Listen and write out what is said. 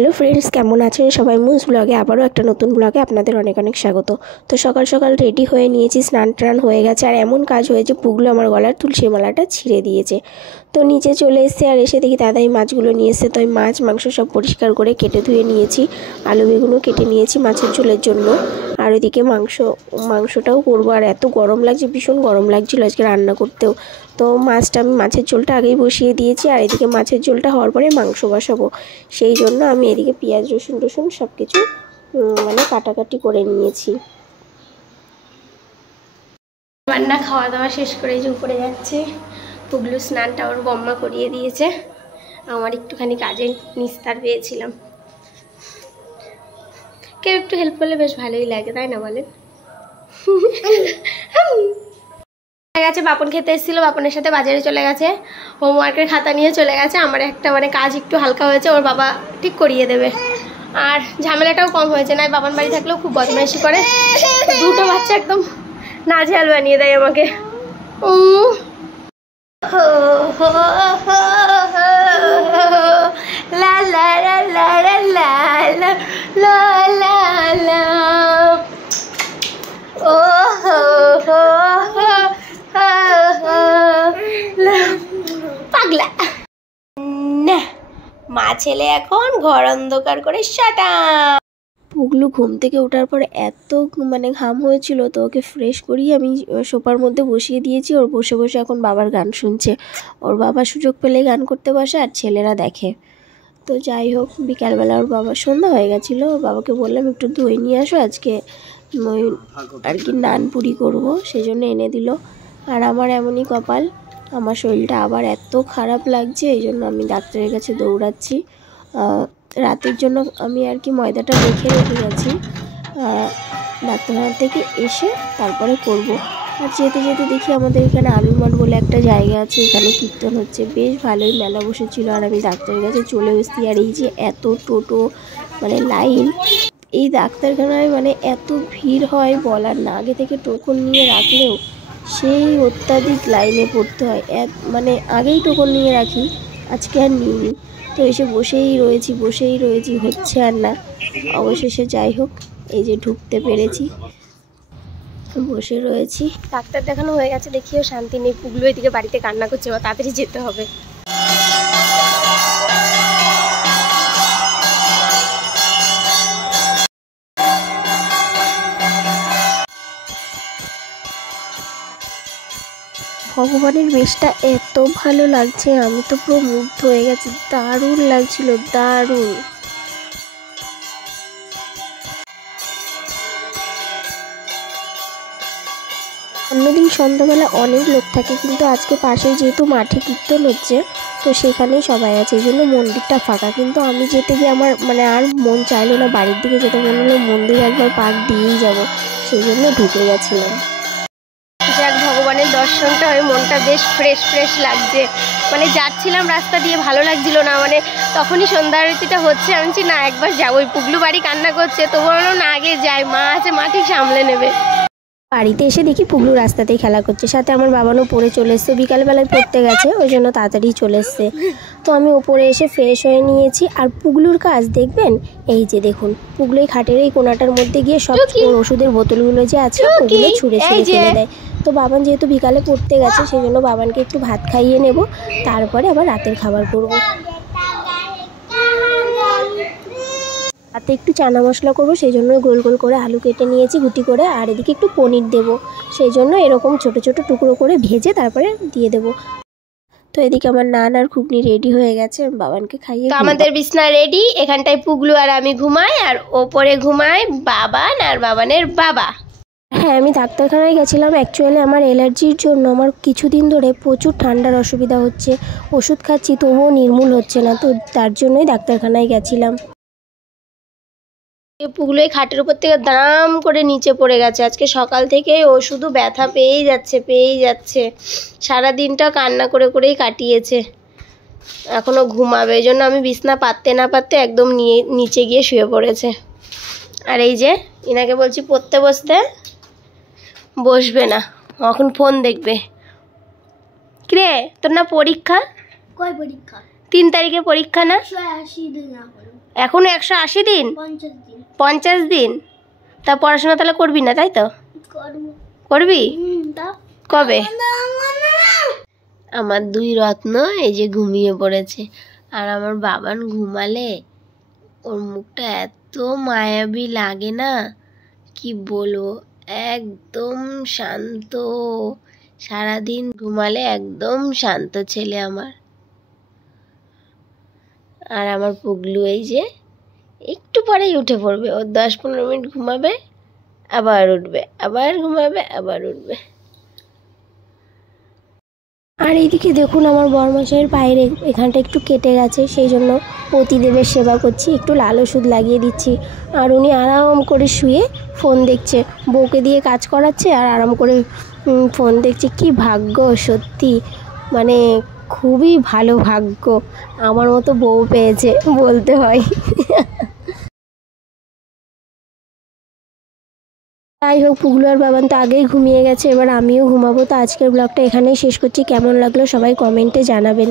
Hello friends, কেমন আছেন সবাই? মুজ ব্লগে আবারও একটা নতুন ব্লগে আপনাদের অনেক অনেক স্বাগত। তো সকাল সকাল রেডি হয়ে নিয়েছি, স্নান টান হয়ে গেছে। আর এমন কাজ হয়েছে, পুগলু আমার গলার তুলসী মালাটা ছিঁড়ে দিয়েছে। তো নিচে চলে এসেছে, আর এসে দেখি দাদা এই মাছগুলো নিয়ে এসছে। তো এই মাছ মাংস সব পরিষ্কার করে কেটে ধুয়ে নিয়েছি, আলু বেগুনও কেটে নিয়েছি মাছের ঝোলের জন্য। আর ওইদিকে মাংসটাও করবো। আর এত গরম লাগছে, ভীষণ গরম লাগছিলো আজকে রান্না করতেও। তো আমি মাছের ঝোলটা আগেই বসিয়ে দিয়েছি, আর এদিকে মাছের ঝোলটা হওয়ার পরে মাংস বসাবো। সেই জন্য আমি এদিকে পেঁয়াজ রসুন সব কিছু কাটাকাটি করে নিয়েছি। রান্না খাওয়া দাওয়া শেষ করে যে উপরে যাচ্ছে। পুগলু স্নানটা ওর বম্মা করিয়ে দিয়েছে, আমার একটুখানি কাজে নিস্তার পেয়েছিলাম। কেউ একটু হেল্প করলে বেশ ভালোই লাগে, তাই না বলেন? গেছে বাপন খেতে এসেছিল, বাপনের সাথে বাজারে চলে গেছে, হোমওয়ার্কের খাতা নিয়ে চলে গেছে। আমার একটা কাজ একটু হালকা হয়েছে, ওর বাবা ঠিক করিয়ে দেবে। আর ঝামেলাটাও কম হয়েছে। না বাপন বাড়ি থাকলেও খুব বদমাইশি করে, দুটো বাচ্চা একদম নাজেহাল বানিয়ে দেয় আমাকে। লা লা লা লা লা লা লা লা লা ও হো হো পাগলা না। মা ছেলে এখন ঘর অন্ধকার করে শাটা। পুগলু ঘুম থেকে ওঠার পর এত ঘাম হয়েছিল, তো ওকে ফ্রেশ করিয়ে আমি সোফার মধ্যে বসিয়ে দিয়েছি। ওর বসে বসে এখন বাবার গান শুনছে। ওর বাবা সুযোগ পেলে গান করতে বসে, আর ছেলেরা দেখে। তো যাই হোক, বিকালবেলা ওর বাবা সন্ধ্যা হয়ে গেছিলো, ওর বাবাকে বললাম একটু দই নিয়ে আসো, আজকে আর কি নানপুরি করবো, সেই জন্য এনে দিল। আর আমার এমনই কপাল, আমার শরীরটা আবার এত খারাপ লাগছে, এই জন্য আমি ডাক্তারের কাছে দৌড়াচ্ছি। রাতের জন্য আমি আর কি ময়দাটা রেখে গেছি, ডাক্তারখানা থেকে এসে তারপরে করব। আর যেতে যেতে দেখি আমাদের এখানে আলুমার বলে একটা জায়গা আছে, এখানে কীর্তন হচ্ছে, বেশ ভালোই মেলা বসেছিল। আর আমি ডাক্তারের কাছে চলে এসেছি। আর এই যে এত টোটো লাইন, এই ডাক্তারখানায় এত ভিড় হয় বলার না। আগে থেকে টোকন নিয়ে রাখলেও সেই অত্যাধিক লাইনে পড়তে হয়। আগেই টোকন নিয়ে রাখি, আজকে আর নিইনি। তো এসে বসেই রয়েছি, হচ্ছে আর না। অবশেষে যাই হোক, এই যে ঢুকতে পেরেছি, বসে রয়েছি। ডাক্তার দেখানো হয়ে গেছে, দেখিও শান্তি নেই। পুগলু এদিকে বাড়িতে কান্না করছে, বা তাড়াতাড়ি যেতে হবে। ভগবানের বেশটা এত ভালো লাগছে, আমি তো পুরো মুগ্ধ হয়ে গেছি। দারুণ লাগছিল, দারুণ। অন্যদিন সন্ধ্যাবেলা অনেক লোক থাকে, কিন্তু আজকে পাশে যেহেতু মাঠে কীর্তন হচ্ছে, তো সেখানেই সবাই আছে, এই জন্য মন্দিরটা ফাঁকা। কিন্তু আমি যেতে গিয়ে আমার আর মন চাইলো না বাড়ির দিকে যেতে, মনে হলো মন্দির একবার পাক দিয়েই যাব, সেই জন্য ঢুকে গেছিলাম। যাক, ভগবানের দর্শনটা হয়ে মনটা বেশ ফ্রেশ লাগছে। যাচ্ছিলাম রাস্তা দিয়ে, ভালো লাগছিল না। তখনই সন্ধ্যা আরতিটা হচ্ছে, আমি না একবার যাবো। ওই পুগলু বাড়ি কান্না করছে, তো বললো না আগে যাই, মা আছে, মা ঠিক সামলে নেবে। বাড়িতে এসে দেখি পুগলু রাস্তাতেই খেলা করছে, সাথে আমার বাবানও পড়ে চলে এসছে। বিকালবেলায় পড়তে গেছে, ওই জন্য তাড়াতাড়ি চলে এসছে। তো আমি ওপরে এসে ফ্রেশ হয়ে নিয়েছি। আর পুগলুর কাজ দেখবেন, এই যে দেখুন, পুগলু এই খাটের এই কোনাটার মধ্যে গিয়ে সব ওষুধের বোতলগুলো যে আছে ওগুলো ছুঁড়ে ফেলে দেয়। তো বাবান যেহেতু বিকালে পড়তে গেছে, সেই জন্য বাবানকে একটু ভাত খাইয়ে নেব, তারপরে আবার রাতের খাবার করব। রাতে একটু চানা মশলা করব, সেই জন্য গোল গোল করে আলু কেটে নিয়েছি গুটি করে। আর এদিকে একটু পনির দেব, সেই জন্য এরকম ছোট ছোট টুকরো করে ভেজে তারপরে দিয়ে দেব। তো এদিকে আমার নান আর ঘুগনি রেডি হয়ে গেছে, বাবানকে খাইয়ে। তো আমাদের বিছনা রেডি, এখানটায় পুগলু আর আমি ঘুমাই, আর ওপরে ঘুমায় বাবান আর বাবানের বাবা। হ্যাঁ, আমি ডাক্তারখানায় গেছিলাম। অ্যাকচুয়ালি আমার অ্যালার্জির জন্য আমার কিছুদিন ধরে প্রচুর ঠান্ডার অসুবিধা হচ্ছে, ওষুধ খাচ্ছি তবুও নির্মূল হচ্ছে না, তো তার জন্যই ডাক্তারখানায় গেছিলাম। পুগলু এই খাটের উপর থেকে দাম করে নিচে পড়ে গেছে। আজকে সকাল থেকে ও শুধু ব্যথা পেয়েই যাচ্ছে। সারাদিনটা কান্না করেই কাটিয়েছে, এখনও ঘুমাবে। এই জন্য আমি বিছনা পাততে না পাততে একদম নিচে গিয়ে শুয়ে পড়েছে। আর এই যে ইনাকে বলছি পড়তে বসবে না, এখন ফোন দেখবে। কিরে, তোর না পরীক্ষা? 3 তারিখে পরীক্ষা না? এখনো 180 দিন, 50 দিন। তা পড়াশোনা তাহলে করবি না, তাই তো? করবি কবে? আমার দুই রত্ন এই যে ঘুমিয়ে পড়েছে, আর আমার বাবান ঘুমালে ওর মুখটা এত মায়াবী লাগে না, কি বলবো, একদম শান্ত, সারাদিন ঘুমালে একদম শান্ত ছেলে আমার। আর আমার পুগলু এই যে একটু পরেই উঠে পড়বে, ওর 10-15 মিনিট ঘুমাবে, আবার উঠবে, আবার ঘুমাবে, আবার উঠবে। আর এইদিকে দেখুন আমার বরমশাইয়ের পায়ের এখানটা একটু কেটে গেছে, সেই জন্য পতিদেবের সেবা করছি, একটু লাল ওষুধ লাগিয়ে দিচ্ছি। আর উনি আরাম করে শুয়ে ফোন দেখছে, বউকে দিয়ে কাজ করাচ্ছে আর আরাম করে ফোন দেখছে। কি ভাগ্য সত্যি, মানে খুবই ভালো ভাগ্য, আমার মতো বউ পেয়েছে বলতে হয়। যাই হোক, পুগলু আর বাবান তো আগেই ঘুমিয়ে গেছে, এবার আমিও ঘুমাবো। তো আজকের ব্লগটা এখানেই শেষ করছি। কেমন লাগলো সবাই কমেন্টে জানাবেন।